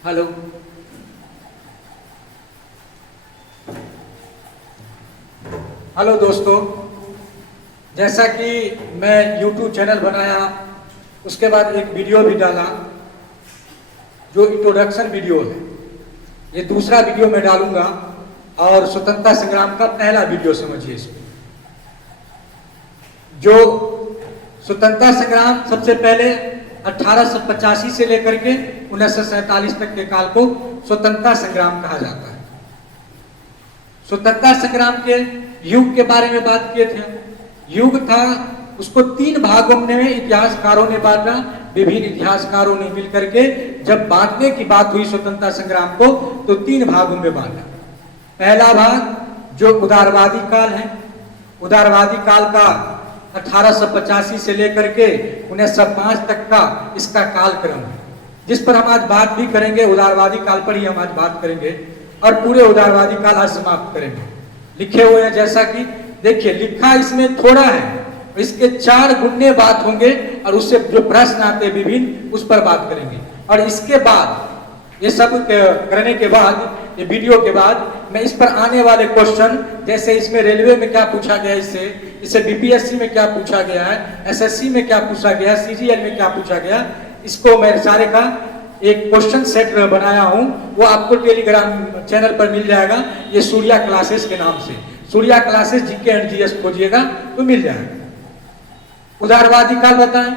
Hello. Hello दोस्तों, जैसा कि मैं YouTube चैनल बनाया, उसके बाद एक वीडियो भी डाला जो इंट्रोडक्शन वीडियो है। ये दूसरा वीडियो मैं डालूंगा और स्वतंत्रता संग्राम का पहला वीडियो समझिए इसको। जो स्वतंत्रता संग्राम सबसे पहले 1885 से लेकर के 1947 तक के काल को स्वतंत्रता संग्राम कहा जाता है। स्वतंत्रता संग्राम के युग के बारे में बात किए थे। युग था, उसको 3 भागों में इतिहासकारों ने बांटा। विभिन्न इतिहासकारों ने मिलकर के जब बांटने की बात हुई स्वतंत्रता संग्राम को, तो 3 भागों में बांटा। पहला भाग जो उदारवादी काल है, उदारवादी काल का 1885 से लेकर के 1905 तक का इसका कालक्रम है, जिस पर हम आज बात भी करेंगे। उदारवादी काल पर ही हम आज बात करेंगे और पूरे उदारवादी काल आज समाप्त करेंगे। लिखे हुए हैं, जैसा कि देखिए लिखा इसमें थोड़ा है, इसके 4 गुने बात होंगे और उससे जो प्रश्न आते हैं विभिन्न, उस पर बात करेंगे। और इसके बाद ये सब करने के बाद, ये वीडियो के बाद मैं इस पर आने वाले क्वेश्चन, जैसे इसमें रेलवे में क्या पूछा गया, इससे बीपीएससी में क्या पूछा गया है, एसएससी में क्या पूछा गया, सीजीएल में क्या पूछा गया, इसको मैं सारे का एक क्वेश्चन सेट बनाया हूं। वो आपको टेलीग्राम चैनल पर मिल जाएगा, ये सूर्या क्लासेस के नाम से। Surya classes GK and GS खोजिएगा तो मिल जाएगा। उदारवादी काल बताएं।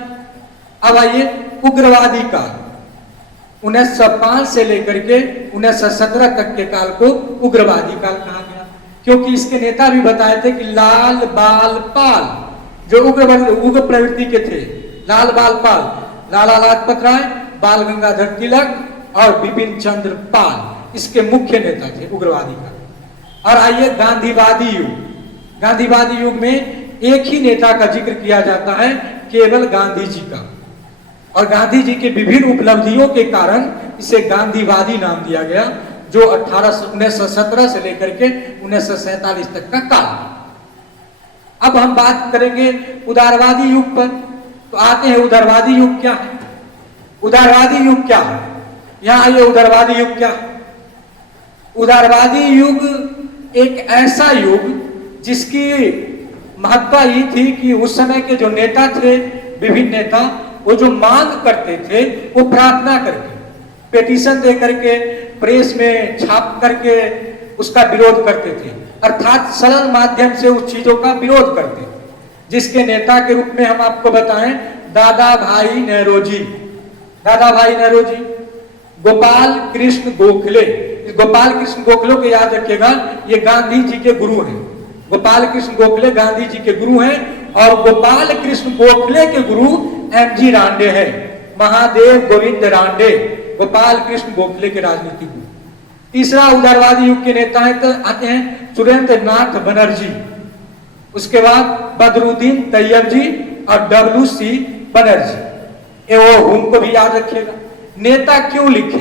अब आइए उग्रवादी काल, 1905 से लेकर के 1917 तक के काल को उग्रवादी काल कहा गया, क्योंकि इसके नेता भी बताए थे कि लाल बाल पाल, जो उग्र प्रवृत्ति के थे। लाल बाल पाल, लाला लाजपत राय, बाल गंगाधर तिलक और बिपिन चंद्र पाल इसके मुख्य नेता थे उग्रवादी काल। और आइए गांधीवादी युग। गांधीवादी युग में एक ही नेता का जिक्र किया जाता है, केवल गांधी जी का, और गांधी जी के विभिन्न उपलब्धियों के कारण इसे गांधीवादी नाम दिया गया, जो 1917 से लेकर के 1947 तक का काल। अब हम बात करेंगे उदारवादी युग पर, तो आते हैं उदारवादी युग क्या है। उदारवादी युग क्या है, यहां आइए उदारवादी युग क्या है। उदारवादी युग एक ऐसा युग जिसकी महत्ता ये थी कि उस समय के जो नेता थे, विभिन्न नेता, वो जो मांग करते थे वो प्रार्थना करके, पेटिशन दे करके, प्रेस में छाप करके उसका विरोध करते थे, अर्थात सरल माध्यम से उस चीजों का विरोध करते थे। जिसके नेता के रूप में हम आपको बताएं, दादा भाई नेहरूजी। दादा भाई नेहरूजी, गोपाल कृष्ण गोखले। गोपाल कृष्ण गोखले को याद रखिएगा, ये गांधी जी के गुरु हैं। गोपाल कृष्ण गोखले गांधी जी के गुरु हैं, और गोपाल कृष्ण गोखले के गुरु एमजी रांडे हैं, महादेव गोविंद रांडे, गोपाल कृष्ण गोखले के राजनीतिक गुरु। तीसरा उदारवादी युग के नेता है, तो आते हैं सुरेंद्र नाथ बनर्जी, उसके बाद बदरुद्दीन तैयब जी और WC बनर्जी। उनको भी याद रखिएगा। नेता क्यों लिखे,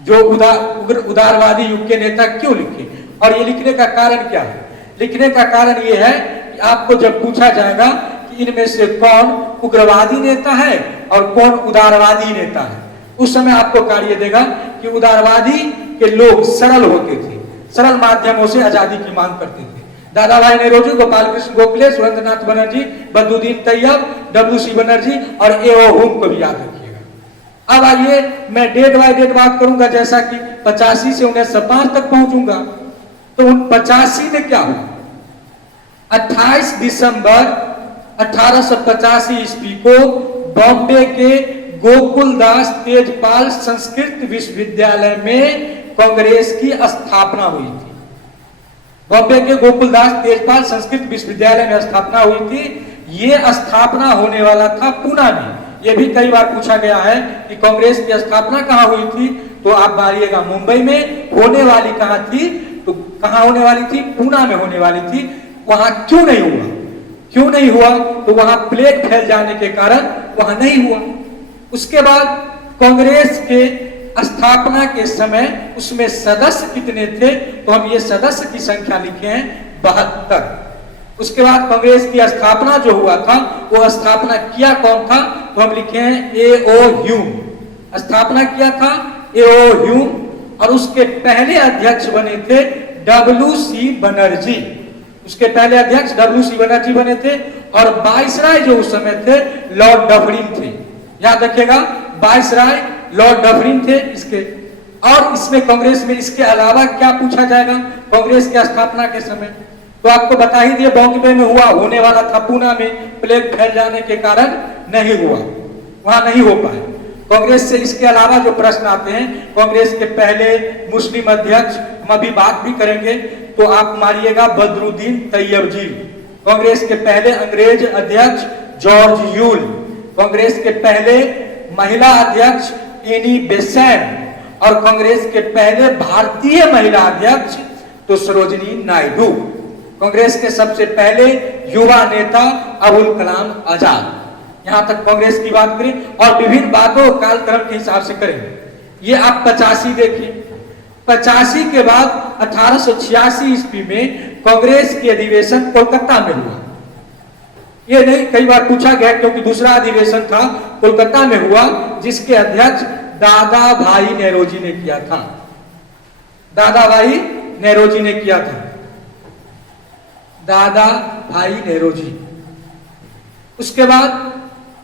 जो उदारवादी युग के नेता क्यों लिखे, और ये लिखने का कारण क्या है। लिखने का कारण ये है कि आपको जब पूछा जाएगा कि इनमें से कौन उग्रवादी नेता है और कौन उदारवादी नेता है, उस समय आपको कार्य देगा कि उदारवादी के लोग सरल होते थे, सरल माध्यमों से आजादी की मांग करते थे। दादा भाई नेहरूजी, गोपाल कृष्ण गोखले, सुरेंद्र नाथ बनर्जी, बदरुद्दीन तैयब, WC बनर्जी और हुम को भी याद रखिएगा। अब आइए मैं डेट बाय डेट बात करूंगा, जैसा कि 85 से 1905 तक पहुंचूंगा। तो 85 में क्या हुआ, 28 दिसंबर 1885 ईस्वी को बॉम्बे के गोकुलदास तेजपाल संस्कृत विश्वविद्यालय में कांग्रेस की स्थापना हुई थी। बॉम्बे के गोकुलदास तेजपाल संस्कृत विश्वविद्यालय में स्थापना हुई थी। ये स्थापना होने वाला था पूना में। ये भी कई बार पूछा गया है कि कांग्रेस की स्थापना कहाँ हुई थी, तो आप मारिएगा मुंबई में। होने वाली कहाँ थी, तो कहाँ होने वाली थी, पूना में होने वाली थी। वहां क्यों नहीं हुआ, क्यों नहीं हुआ, तो वहां प्लेग फैल जाने के कारण वहां नहीं हुआ। उसके बाद कांग्रेस के स्थापना के समय उसमें सदस्य कितने थे, तो हम ये सदस्य की संख्या लिखे हैं 72। उसके बाद कांग्रेस की स्थापना जो हुआ था, वो स्थापना किया कौन था, तो हम लिखे हैं A.O. ह्यूम। स्थापना किया था एओ ह्यूम, और उसके पहले अध्यक्ष बने थे WC बनर्जी। उसके पहले अध्यक्ष WC बनर्जी बने थे, और वाइसराय जो उस समय थे लॉर्ड डफरिन थे। याद रखिएगा, वाइसराय लॉर्ड डफरिन थे इसके। और इसमें कांग्रेस में इसके अलावा क्या पूछा जाएगा कांग्रेस की स्थापना के समय, तो आपको बता ही दिए बॉम्बे में हुआ, होने वाला था, पूना में प्लेग फैल जाने के कारण नहीं हुआ, वहां नहीं हो पाए। कांग्रेस से इसके अलावा जो प्रश्न आते हैं, कांग्रेस के पहले मुस्लिम अध्यक्ष, हम अभी बात भी करेंगे, तो आप मारिएगा बदरुद्दीन तैयबजी। कांग्रेस के पहले अंग्रेज अध्यक्ष जॉर्ज यूल। कांग्रेस के पहले महिला अध्यक्ष एनी बेसेंट, और कांग्रेस के पहले भारतीय महिला अध्यक्ष तो सरोजिनी नायडू। कांग्रेस के सबसे पहले युवा नेता अबुल कलाम आजाद। यहां तक कांग्रेस की बात करें, और विभिन्न बातों कालक्रम के हिसाब से करेंगे। ये आप 85 देखिए, 85 के बाद 1886 ईस्वी में कांग्रेस की अधिवेशन कोलकाता में हुआ। ये नहीं, कई बार पूछा गया क्योंकि दूसरा अधिवेशन था कोलकाता में हुआ, जिसके अध्यक्ष दादा भाई नेरोजी ने किया था। दादा भाई नेरोजी ने किया था, दादा भाई नेरोजी। उसके बाद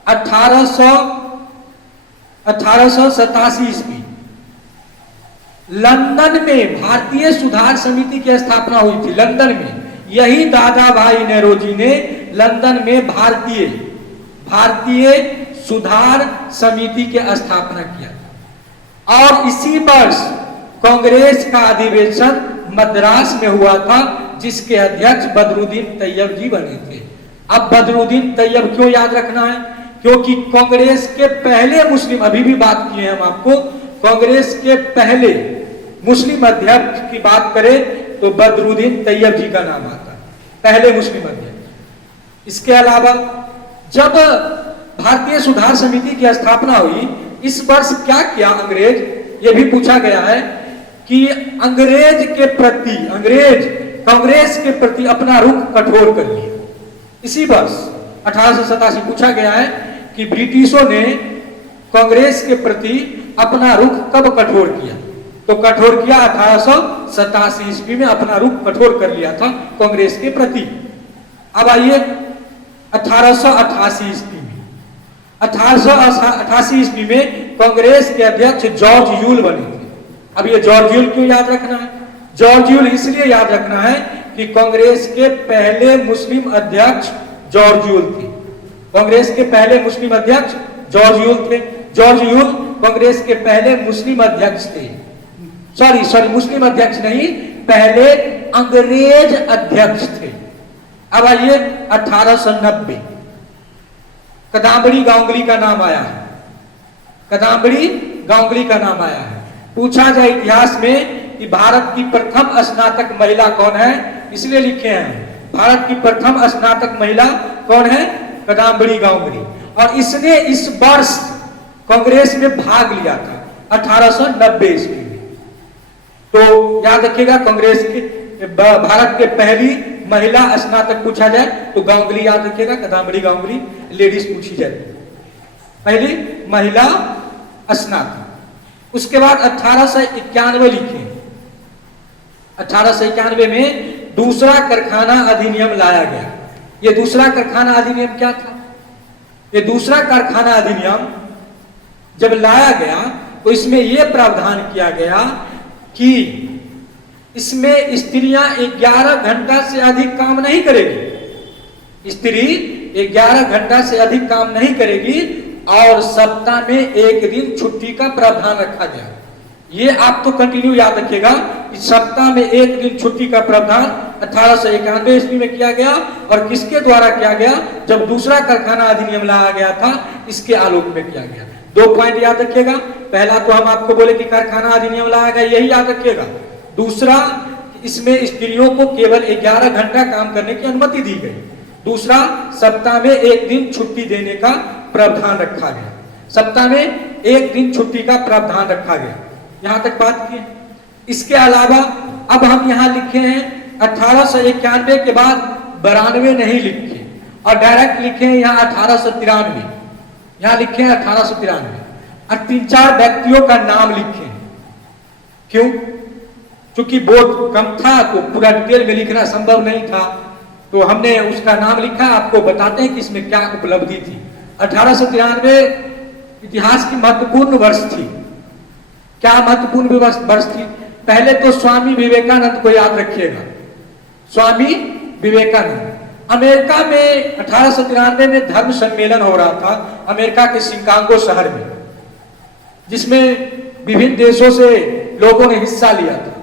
1887 ईस्वी लंदन में भारतीय सुधार समिति की स्थापना हुई थी। लंदन में यही दादा भाई नेरोजी ने लंदन में भारतीय सुधार समिति की स्थापना किया। और इसी वर्ष कांग्रेस का अधिवेशन मद्रास में हुआ था, जिसके अध्यक्ष बदरुद्दीन तैयब जी बने थे। अब बदरुद्दीन तैयब क्यों याद रखना है, क्योंकि कांग्रेस के पहले मुस्लिम, अभी भी बात किए हम आपको, कांग्रेस के पहले मुस्लिम अध्यक्ष की बात करें तो बदरुद्दीन तैयब जी का नाम आता है, पहले मुस्लिम अध्यक्ष। इसके अलावा जब भारतीय सुधार समिति की स्थापना हुई, इस वर्ष क्या किया अंग्रेज, यह भी पूछा गया है कि अंग्रेज के प्रति, अंग्रेज कांग्रेस के प्रति अपना रुख कठोर कर लिया। इसी वर्ष 1887 पूछा गया है कि ब्रिटिशों ने कांग्रेस के प्रति अपना रुख कब कठोर किया, तो कठोर किया 1887 ईस्वी में, अपना रुख कठोर कर लिया था कांग्रेस के प्रति। अब आइए 1888 ईस्वी में, 1888 ईस्वी में कांग्रेस के अध्यक्ष जॉर्ज यूल बने थे। अब ये जॉर्ज यूल क्यों याद रखना है, जॉर्ज यूल इसलिए याद रखना है कि कांग्रेस के पहले मुस्लिम अध्यक्ष जॉर्ज यूल थे। कांग्रेस के पहले मुस्लिम अध्यक्ष जॉर्ज यूल थे। जॉर्ज यूल कांग्रेस के पहले मुस्लिम अध्यक्ष थे, सॉरी मुस्लिम अध्यक्ष नहीं, पहले अंग्रेज अध्यक्ष थे। अब आइए 1890, कदम्बरी गांगुली का नाम आया है, कदम्बरी गांगुली का नाम आया है। पूछा जाए इतिहास में कि भारत की प्रथम स्नातक महिला कौन है, इसलिए लिखे हैं भारत की प्रथम स्नातक महिला कौन है, कदम्बरी गांगुली। और इसने इस वर्ष कांग्रेस में भाग लिया था 1890 ईस्वी में। तो याद रखिएगा, कांग्रेस के भारत के पहली महिला स्नातक पूछा जाए तो गांगुली याद रखिएगा, कदम्बरी गांगुली लेडीज पूछी जाए, पहली महिला स्नातक। उसके बाद 1891 लिखे, 1891 में दूसरा कारखाना अधिनियम लाया गया। ये दूसरा कारखाना अधिनियम क्या था, ये दूसरा कारखाना अधिनियम जब लाया गया तो इसमें यह प्रावधान किया गया कि इसमें स्त्रियां 11 घंटा से अधिक काम नहीं करेगी, स्त्री 11 घंटा से अधिक काम नहीं करेगी, और सप्ताह में एक दिन छुट्टी का प्रावधान रखा गया। ये आप तो कंटिन्यू याद रखिएगा, इस सप्ताह में एक दिन छुट्टी का प्रावधान 1891 ईस्वी में किया गया। और किसके द्वारा किया गया, जब दूसरा कारखाना अधिनियम लाया गया था, इसके आलोक में किया गया। 2 पॉइंट याद रखिएगा, पहला तो हम आपको बोले कि कारखाना अधिनियम लाया गया, यही याद रखिएगा। दूसरा, इसमें स्त्रियों को केवल 11 घंटा काम करने की अनुमति दी गई। दूसरा, सप्ताह में एक दिन छुट्टी देने का प्रावधान रखा गया, सप्ताह में एक दिन छुट्टी का प्रावधान रखा गया। यहां तक बात की। इसके अलावा अब हम यहां लिखे हैं 1891 के बाद 92 नहीं लिखे, और डायरेक्ट लिखे हैं यहां 1893, यहां लिखे हैं 1893, और 3-4 व्यक्तियों का नाम लिखे हैं। क्यों? चूंकि बोर्ड कम था तो पूरा डिटेल में लिखना संभव नहीं था, तो हमने उसका नाम लिखा। आपको बताते हैं कि इसमें क्या उपलब्धि थी। 1893 इतिहास की महत्वपूर्ण वर्ष थी। क्या महत्वपूर्ण वर्ष थी? पहले तो स्वामी विवेकानंद को याद रखिएगा। स्वामी विवेकानंद अमेरिका में 1893 में धर्म सम्मेलन हो रहा था, अमेरिका के शिकागो शहर में, जिसमें विभिन्न देशों से लोगों ने हिस्सा लिया था।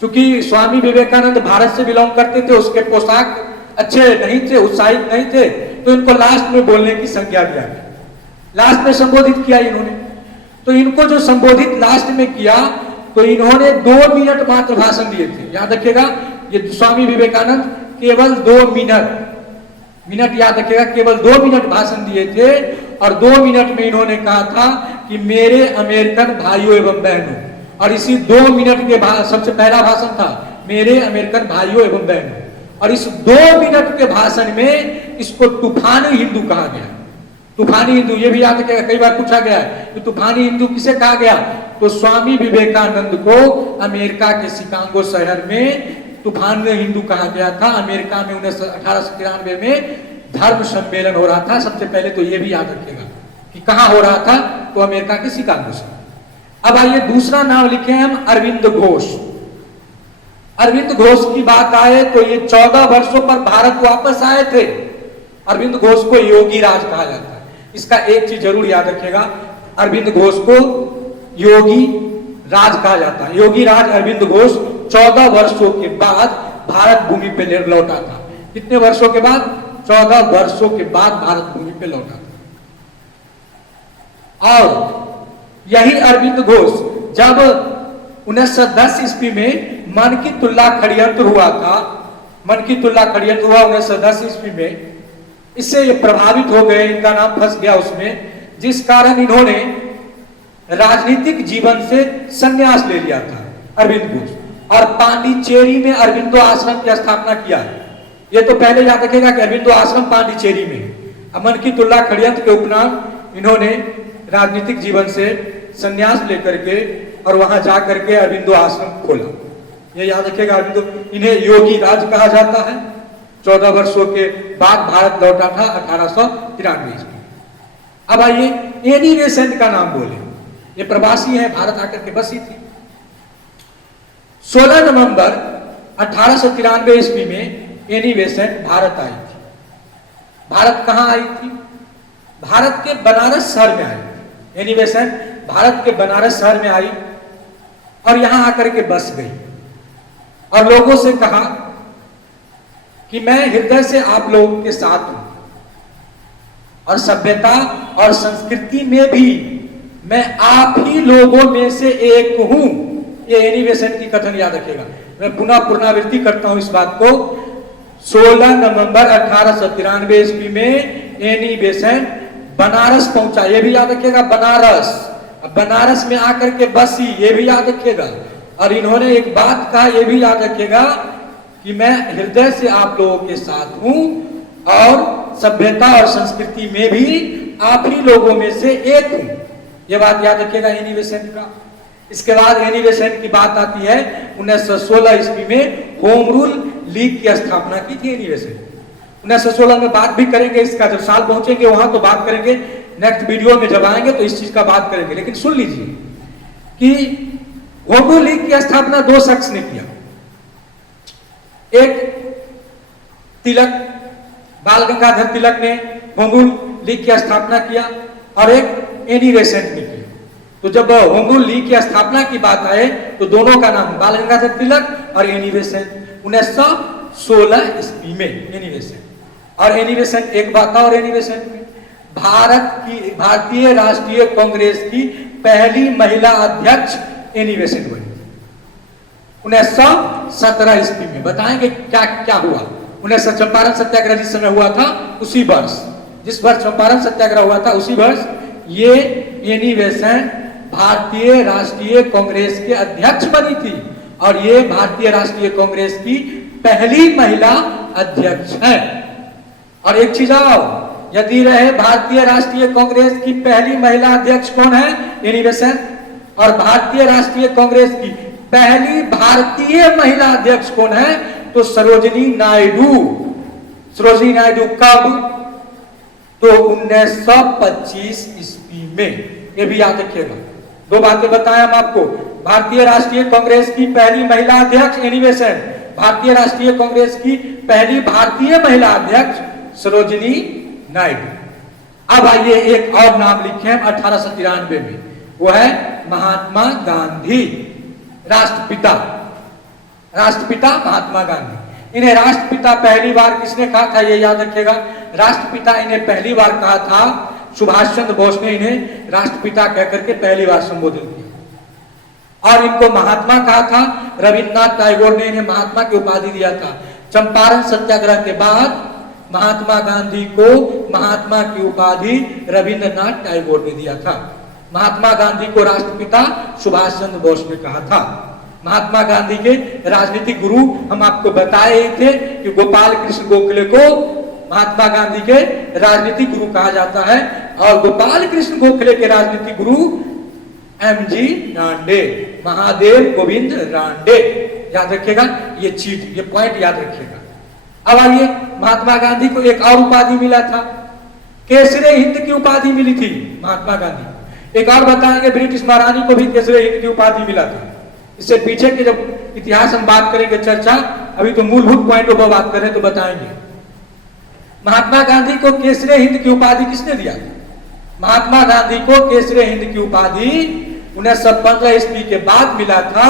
क्योंकि स्वामी विवेकानंद भारत से बिलोंग करते थे, उसके पोशाक अच्छे नहीं थे, उत्साहित नहीं थे, तो इनको लास्ट में बोलने की संज्ञा दिया गया। लास्ट में संबोधित किया इन्होंने। तो इनको जो संबोधित लास्ट में किया, तो इन्होंने 2 मिनट मात्र भाषण दिए थे। याद रखिएगा, ये स्वामी विवेकानंद केवल 2 मिनट याद रखिएगा, केवल 2 मिनट भाषण दिए थे। और 2 मिनट में इन्होंने कहा था कि मेरे अमेरिकन भाइयों एवं बहनों, और इसी 2 मिनट के बाद सबसे पहला भाषण था, मेरे अमेरिकन भाइयों एवं बहनों। और इस 2 मिनट के भाषण में इसको तूफानी हिंदू कहा गया। तूफानी हिंदू, ये भी याद रखिएगा, कई बार पूछा गया है कि तूफानी हिंदू किसे कहा गया? तो स्वामी विवेकानंद को अमेरिका के शिकागो शहर में तूफानी हिंदू कहा गया था। अमेरिका में 1893 में धर्म सम्मेलन हो रहा था। सबसे पहले तो ये भी याद रखिएगा कि कहां हो रहा था, तो अमेरिका के शिकागो शहर। अब आइए दूसरा नाम लिखे हम, अरविंद घोष। अरविंद घोष की बात आए तो ये 14 वर्षों पर भारत वापस आए थे। अरविंद घोष को योगी राज कहा जाता है। इसका एक चीज जरूर याद रखिएगा, अरविंद घोष को योगी राज कहा जाता है। योगी राज अरविंद घोष 14 वर्षों के बाद भारत भूमि पे लौटा था। कितने वर्षों के बाद? 14 वर्षों के बाद भारत भूमि पे लौटा था। और यही अरविंद घोष जब 1910 ईस्वी में मन की तुल्ला षड्यंत्र हुआ था, मन की तुल्ला षड्यंत्र हुआ 1910 ईस्वी में, इससे ये प्रभावित हो गए, इनका नाम फंस गया उसमें, जिस कारण इन्होंने राजनीतिक जीवन से संन्यास ले लिया था अरविंद घोष। और पांडिचेरी में अरविंदो आश्रम की स्थापना किया है। ये तो पहले याद रखेगा कि अरविंदो आश्रम पांडिचेरी में। मन की तुल्ला षड्यंत्र के उपनाम इन्होंने राजनीतिक जीवन से संन्यास लेकर के और वहां जाकर के अरविंदो आश्रम खोला। ये याद रखिएगा, अरविंदो, इन्हें योगी राज कहा जाता है। 14 वर्षों के बाद भारत लौटा था 1893 ईस्वी। अब आइए एनी बेसेंट का नाम बोले। ये प्रवासी है, भारत आकर के बसी थी। 16 नवंबर 1893 ईस्वी में एनी बेसेंट भारत आई थी। भारत कहां आई थी? भारत के बनारस शहर में आई थी। एनी बेसेंट भारत के बनारस शहर में आई और यहां आकर के बस गई और लोगों से कहा कि मैं हृदय से आप लोगों के साथ हूं और सभ्यता और संस्कृति में भी मैं आप ही लोगों में से एक हूं। ये एनी बेसेंट की कथन याद रखिएगा। मैं पुनः पुनरावृत्ति करता हूं इस बात को। 16 नवंबर 1893 ईस्वी में एनी बेसेंट बनारस पहुंचा। ये भी याद रखिएगा, बनारस। बनारस में आकर के बसी, ये भी याद रखिएगा। और इन्होंने एक बात कहा, ये भी याद रखिएगा कि मैं हृदय से आप लोगों के साथ हूं और सभ्यता और संस्कृति में भी आप ही लोगों में से एक हूं। ये बात याद रखिएगा एनी बेसेंट का। इसके बाद एनी बेसेंट की बात आती है 1916 ईस्वी में होम रूल लीग की स्थापना की थी एनी बेसेंट। 1916 में बात भी करेंगे इसका, जब साल पहुंचेंगे वहां तो बात करेंगे। नेक्स्ट वीडियो में जब आएंगे तो इस चीज का बात करेंगे। लेकिन सुन लीजिए कि होम रूल लीग की स्थापना 2 शख्स ने किया। एक तिलक, बाल गंगाधर तिलक ने होम रूल लीग की स्थापना किया और एक एनी बेसेंट ने किया। तो जब होम रूल लीग की स्थापना की बात आए तो दोनों का नाम बाल गंगाधर तिलक और एनी बेसेंट 1916 ईस्वी में एनी बेसेंट। और एनी बेसेंट एक बात था, और एनी बेसेंट में भारतीय राष्ट्रीय कांग्रेस की पहली महिला अध्यक्ष एनी बेसेंट बनी 1917 ईस्वी में। बताएंगे क्या क्या हुआ। 19 चंपारण सत्याग्रह जिस समय हुआ था उसी वर्ष, जिस वर्ष चंपारण सत्याग्रह हुआ था उसी वर्ष ये एनी बेसेंट भारतीय राष्ट्रीय कांग्रेस के अध्यक्ष बनी थी। और ये भारतीय राष्ट्रीय कांग्रेस की पहली महिला अध्यक्ष है। और एक चीज आओ, यदि रहे भारतीय राष्ट्रीय कांग्रेस की पहली महिला अध्यक्ष कौन है? Annie Besant. और भारतीय राष्ट्रीय कांग्रेस की पहली भारतीय महिला अध्यक्ष कौन है? तो सरोजिनी नायडू। सरोजिनी नायडू कब? तो 1925 ईस्वी में। ये भी याद रखिएगा। दो बातें बताया हम आपको। भारतीय राष्ट्रीय कांग्रेस की पहली महिला अध्यक्ष एनिवेशन, भारतीय राष्ट्रीय कांग्रेस की पहली भारतीय महिला अध्यक्ष सरोजिनी नायडू। अब आइए एक और नाम लिखे हम 1893 में, वो है महात्मा गांधी। राष्ट्रपिता, राष्ट्रपिता महात्मा गांधी। इन्हें राष्ट्रपिता पहली बार किसने कहा था? ये याद रखिएगा। राष्ट्रपिता इन्हें पहली बार कहा था सुभाष चंद्र बोस ने इन्हें राष्ट्रपिता कहकर के पहली बार संबोधित किया। और इनको महात्मा कहा था रविन्द्रनाथ टैगोर ने इन्हें महात्मा की उपाधि दिया था। चंपारण सत्याग्रह के बाद महात्मा गांधी को महात्मा की उपाधि रविन्द्रनाथ टैगोर ने दिया था। महात्मा गांधी को राष्ट्रपिता सुभाष चंद्र बोस ने कहा था। महात्मा गांधी के राजनीतिक गुरु हम आपको बताए थे कि गोपाल कृष्ण गोखले को महात्मा गांधी के राजनीतिक गुरु कहा जाता है, और गोपाल कृष्ण गोखले के राजनीतिक गुरु एमजी रांडे, महादेव गोविंद रांडे। याद रखिएगा ये चीज, ये पॉइंट याद रखिएगा। अब आइए, महात्मा गांधी को एक और उपाधि मिला था, केसरे हिंद की उपाधि मिली थी महात्मा गांधी। एक और बताएंगे, ब्रिटिश महारानी को भी केसरे हिंद की उपाधि मिला था। इससे पीछे के जब इतिहास हम बात करेंगे चर्चा, अभी तो मूलभूत पॉइंटों पर बात करें तो बताएंगे। महात्मा गांधी को केसरे हिंद की उपाधि किसने दिया? महात्मा गांधी को केसरे हिंद की उपाधि 1915 ईस्वी के बाद मिला था,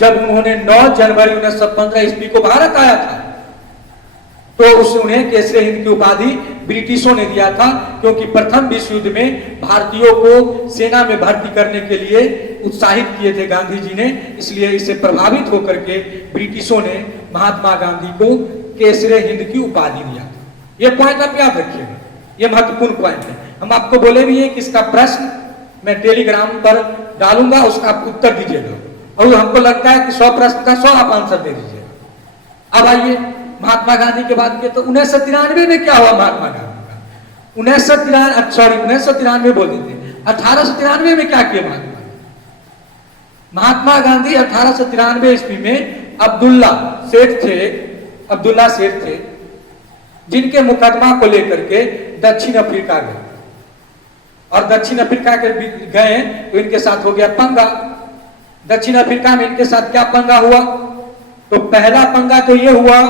जब उन्होंने 9 जनवरी 1915 ईस्वी को भारत आया था। तो उससे उन्हें केसरे हिंद की उपाधि ब्रिटिशों ने दिया था, क्योंकि प्रथम विश्व युद्ध में भारतीयों को सेना में भर्ती करने के लिए उत्साहित किए थे गांधी जी ने। इसलिए इससे प्रभावित होकर के ब्रिटिशों ने महात्मा गांधी को केसरे हिंद की उपाधि दिया था। ये पॉइंट आप याद रखिएगा, ये महत्वपूर्ण पॉइंट है। हम आपको बोले भी है कि इसका प्रश्न मैं टेलीग्राम पर डालूंगा, उसका आप उत्तर दीजिएगा, और हमको लगता है कि 100 प्रश्न का 100 आप आंसर दे दीजिएगा। अब आइए, महात्मा गांधी के बाद के तो 1993 में क्या हुआ महात्मा गांधी का? 1993 बोल देते, 1893 में क्या किया महात्मा? महात्मा गांधी 1893 ईस्वी में अब्दुल्ला सेठ थे, जिनके मुकदमा को लेकर के दक्षिण अफ्रीका गए, और दक्षिण अफ्रीका के गए तो इनके साथ हो गया पंगा। दक्षिण अफ्रीका में इनके साथ क्या पंगा हुआ? तो पहला पंगा तो ये हुआ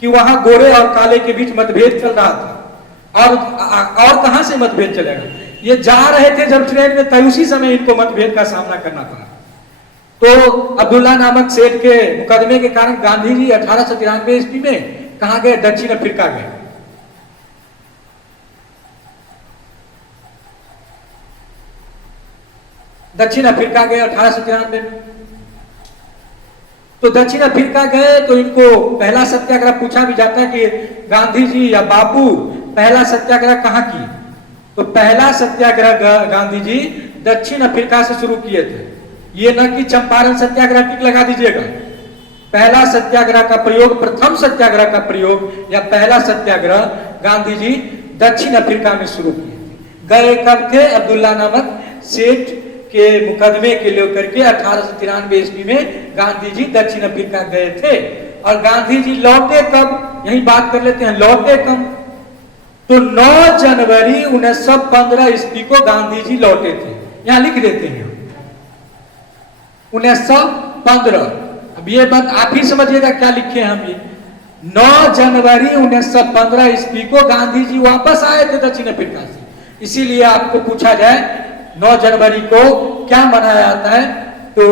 कि वहां गोरे और काले के बीच मतभेद चल रहा था, और कहां से मतभेद चलेगा? ये जा रहे थे जब ट्रेन में, तय उसी समय इनको मतभेद का सामना करना पड़ा। तो अब्दुल्ला नामक सेठ के मुकदमे के कारण गांधी जी 1893 ईस्वी में कहां गए? दक्षिण अफ्रीका गए। दक्षिण अफ्रीका गए 1893 में। तो दक्षिण अफ्रीका गए तो इनको पहला सत्याग्रह पूछा भी जाता है कि गांधी जी या बापू पहला सत्याग्रह कहां किए? तो पहला सत्याग्रह गांधी जी दक्षिण अफ्रीका से शुरू किए थे। ये न कि चंपारण सत्याग्रह टिक लगा दीजिएगा। पहला सत्याग्रह का प्रयोग, प्रथम सत्याग्रह का प्रयोग या पहला सत्याग्रह गांधी जी दक्षिण अफ्रीका में शुरू किए थे। गए कब थे? अब्दुल्ला नामक सेठ के मुकदमे के लेकर के 1893 ईस्वी में गांधी जी दक्षिण अफ्रीका गए थे। और गांधी जी लौटे कब? यही बात कर लेते हैं, लौटे कब? तो 9 जनवरी 1915 ईस्वी को गांधी जी लौटे थे। यहां लिख देते हैं 1915। अब ये बात आप ही समझिएगा क्या लिखे हम। ये 9 जनवरी 1915 ईस्वी को गांधी जी वापस आए थे दक्षिण अफ्रीका से। इसीलिए आपको पूछा जाए 9 जनवरी को क्या मनाया जाता है, तो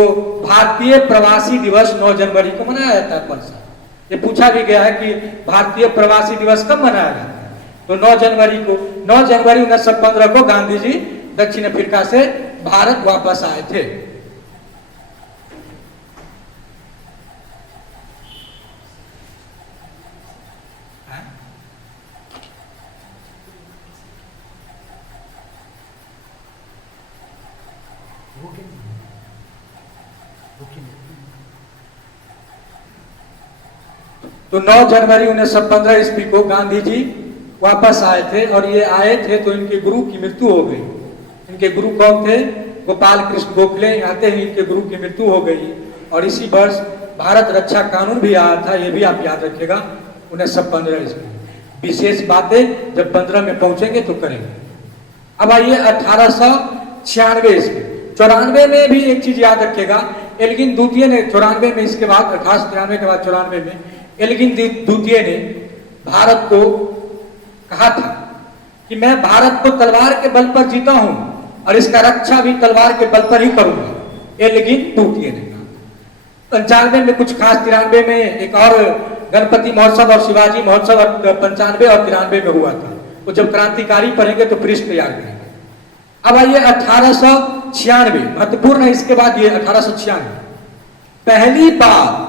भारतीय प्रवासी दिवस 9 जनवरी को मनाया जाता है पर साल। ये पूछा भी गया है कि भारतीय प्रवासी दिवस कब मनाया जाता है, तो 9 जनवरी को। 9 जनवरी 1915 को गांधी जी दक्षिण अफ्रीका से भारत वापस आए थे। तो 9 जनवरी 1915 ईस्वी को गांधी जी वापस आए थे, और ये आए थे तो इनके गुरु की मृत्यु हो गई। इनके गुरु कौन थे? गोपाल कृष्ण गोखले आते ही इनके गुरु की मृत्यु हो गई। और इसी वर्ष भारत रक्षा कानून भी आया था, ये भी आप याद रखिएगा 1915 ईस्वी। विशेष बातें जब 15 में पहुंचेंगे तो करेंगे। अब आइए 1896 ईस्वी। 94 में भी एक चीज याद रखिएगा, एल्गिन द्वितीय ने 94 में, इसके बाद 1893 के बाद 94 में एल्गिन द्वितीय ने भारत को कहा था कि मैं भारत को तलवार के बल पर जीता हूं और इसका रक्षा भी तलवार के बल पर ही करूंगा। एल्गिन द्वितीय ने कहा। 95 में कुछ खास, 93 में एक और गणपति महोत्सव और शिवाजी महोत्सव 95 और 93 में हुआ था। तो जब क्रांतिकारी पढ़ेंगे तो पृष्ठ तैयार करेंगे। अब आइए 1896, महत्वपूर्ण है इसके बाद ये 1896 पहली बार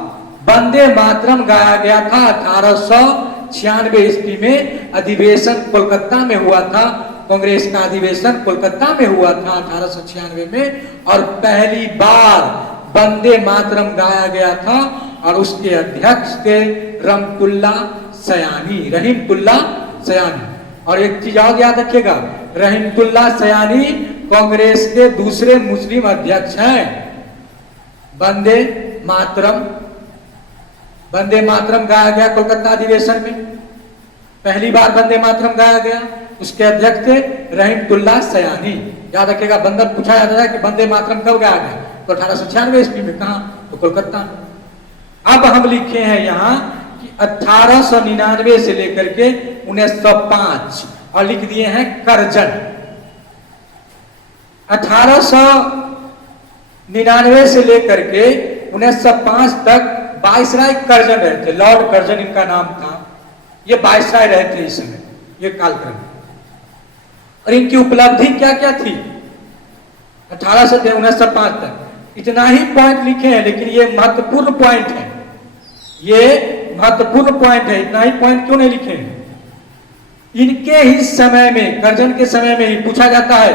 वंदे मातरम गाया गया था। 1896 ईस्वी में अधिवेशन कोलकाता में हुआ था, कांग्रेस का अधिवेशन कोलकाता में हुआ था 1896 में, और पहली बार वंदे मातरम गाया गया था और उसके अध्यक्ष थे रहमतुल्लाह सयानी, रहीमतुल्लाह सयानी। और एक चीज और याद रखिएगा, रहमतुल्लाह सयानी कांग्रेस के दूसरे मुस्लिम अध्यक्ष हैं। वंदे मातरम गाया गया कोलकाता अधिवेशन में, पहली बार वंदे मातरम गाया गया, उसके अध्यक्ष थे रहमतुल्लाह सयानी। याद रखिएगा, बंदर पूछा जाता है कि वंदे मातरम कब गाया गया, तो 1896 ईस्वी में। कहा, तो कोलकाता में। अब हम लिखे हैं यहाँ कि 1899 से लेकर के 1905 और लिख दिए हैं करजन। 1899 से लेकर के 1905 तक वायसराय करजन रहे थे, लॉर्ड करजन इनका नाम था। ये वायसराय रहे थे इस समय, ये कालक्रम। और इनकी उपलब्धि क्या क्या थी 18 से 1905 तक, इतना ही पॉइंट लिखे हैं, लेकिन ये महत्वपूर्ण पॉइंट है, ये महत्वपूर्ण पॉइंट है। इतना ही पॉइंट क्यों नहीं लिखे हैं? इनके ही समय में, करजन के समय में ही पूछा जाता है,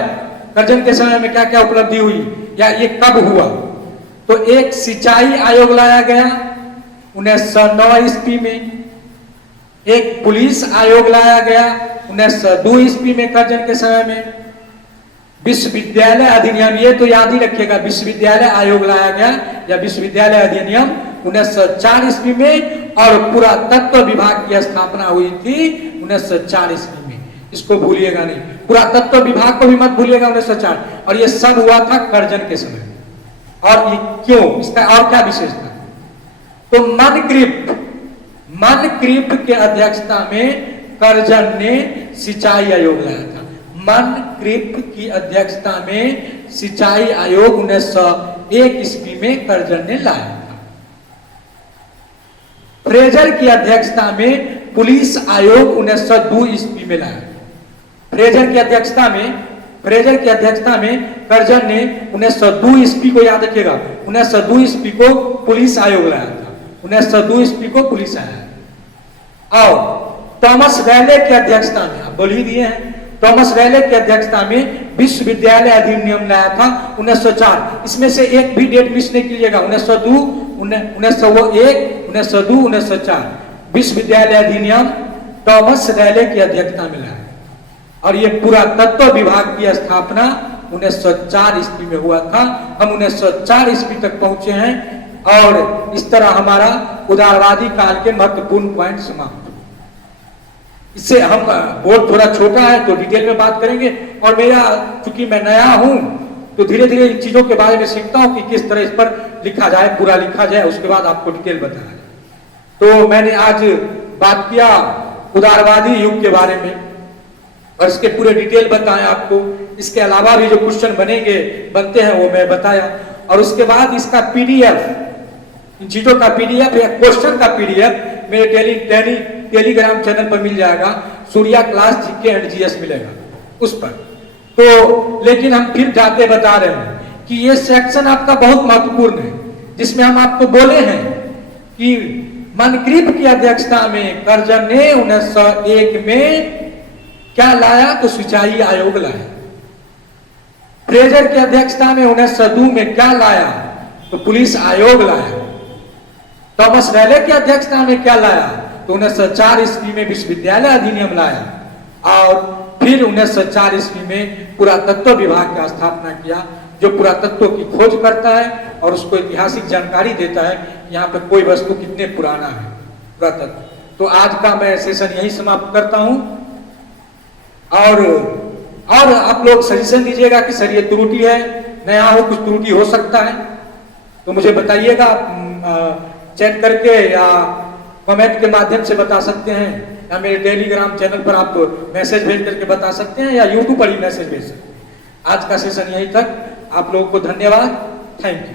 करजन के समय में क्या क्या उपलब्धि हुई या ये कब हुआ। तो एक सिंचाई आयोग लाया गया 1909 ईस्वी में, एक पुलिस आयोग लाया गया 1902 ईस्वी में करजन के समय में, विश्वविद्यालय अधिनियम, ये तो याद ही रखिएगा, विश्वविद्यालय आयोग लाया गया या विश्वविद्यालय अधिनियम 1904 ईस्वी में, और पुरातत्व विभाग की स्थापना हुई थी 1904 ईस्वी में। इसको भूलिएगा नहीं, पुरातत्व विभाग को भी मत भूलिएगा 1904। और ये सब हुआ था करजन के समय। और ये क्यों, इसका और क्या विशेषता? तो मनक्रिप के अध्यक्षता में करजन ने सिंचाई आयोग लाया था। मनक्रिप की अध्यक्षता में सिंचाई आयोग 1901 ईस्वी में करजन ने लाया था। फ्रेजर की अध्यक्षता में पुलिस आयोग 1902 ईस्वी में लाया। फ्रेजर की अध्यक्षता में करजन ने 1902 ईस्वी को याद रखिएगा, 1902 ईस्वी को पुलिस आयोग लाया था, 1902 ईस्वी को पुलिस आया। और थॉमस रैले की अध्यक्षता में, आप बोल ही दिए हैं, थॉमस रैले की अध्यक्षता में विश्वविद्यालय अधिनियम लाया था 1904। इसमें से एक भी डेट मिस नहीं कीजिएगा, 1902, 1901, 1902, 1904 विश्वविद्यालय अधिनियम थॉमस रैले की अध्यक्षता में लाया। और ये पुरातत्व विभाग की स्थापना 1904 ईस्वी में हुआ था। हम 1904 ईस्वी तक पहुंचे हैं और इस तरह हमारा उदारवादी काल के महत्वपूर्ण पॉइंट समाप्त। इससे हम, बोर्ड थोड़ा छोटा है तो डिटेल में बात करेंगे, और मेरा चूंकि मैं नया हूं तो धीरे धीरे इन चीजों के बारे में सीखता हूं कि किस तरह इस पर लिखा जाए, पूरा लिखा जाए, उसके बाद आपको डिटेल बताया जाए। तो मैंने आज बात किया उदारवादी युग के बारे में और इसके पूरे डिटेल बताया आपको। इसके अलावा भी जो क्वेश्चन बनते हैं वो मैं बताया, और उसके बाद इसका पीडीएफ, इन चीजों का पीडीएफ या क्वेश्चन का पीडीएफ मेरे टेलीग्राम चैनल पर मिल जाएगा, Surya class GK and GS मिलेगा उस पर। तो लेकिन हम फिर जाते बता रहे हैं कि ये सेक्शन आपका बहुत महत्वपूर्ण है, जिसमें हम आपको बोले हैं कि मनक्रिप की अध्यक्षता में करजन ने 1901 में क्या लाया, तो सिंचाई आयोग लाया। फ्रेजर की अध्यक्षता में 1902 में क्या लाया, तो पुलिस आयोग लाया। थॉमस रैले की अध्यक्षता में क्या लाया, तो 1904 ईस्वी में विश्वविद्यालय अधिनियम लाया। और फिर 1904 ईस्वी में पुरातत्व विभाग की स्थापना किया। जो पुरातत्व की खोज करता है और उसको ऐतिहासिक जानकारी देता है यहाँ पे कोई वस्तु कितने पुराना है पुरातत्व। तो आज का मैं सेशन यही समाप्त करता हूँ और आप लोग सजेशन दीजिएगा कि सर ये त्रुटि है, नया हो कुछ त्रुटि हो सकता है तो मुझे बताइएगा, चैट करके या कमेंट के माध्यम से बता सकते हैं, या मेरे टेलीग्राम चैनल पर आप मैसेज भेज करके बता सकते हैं, या यूट्यूब पर ही मैसेज भेज सकते हैं। आज का सेशन यहीं तक। आप लोगों को धन्यवाद, थैंक यू।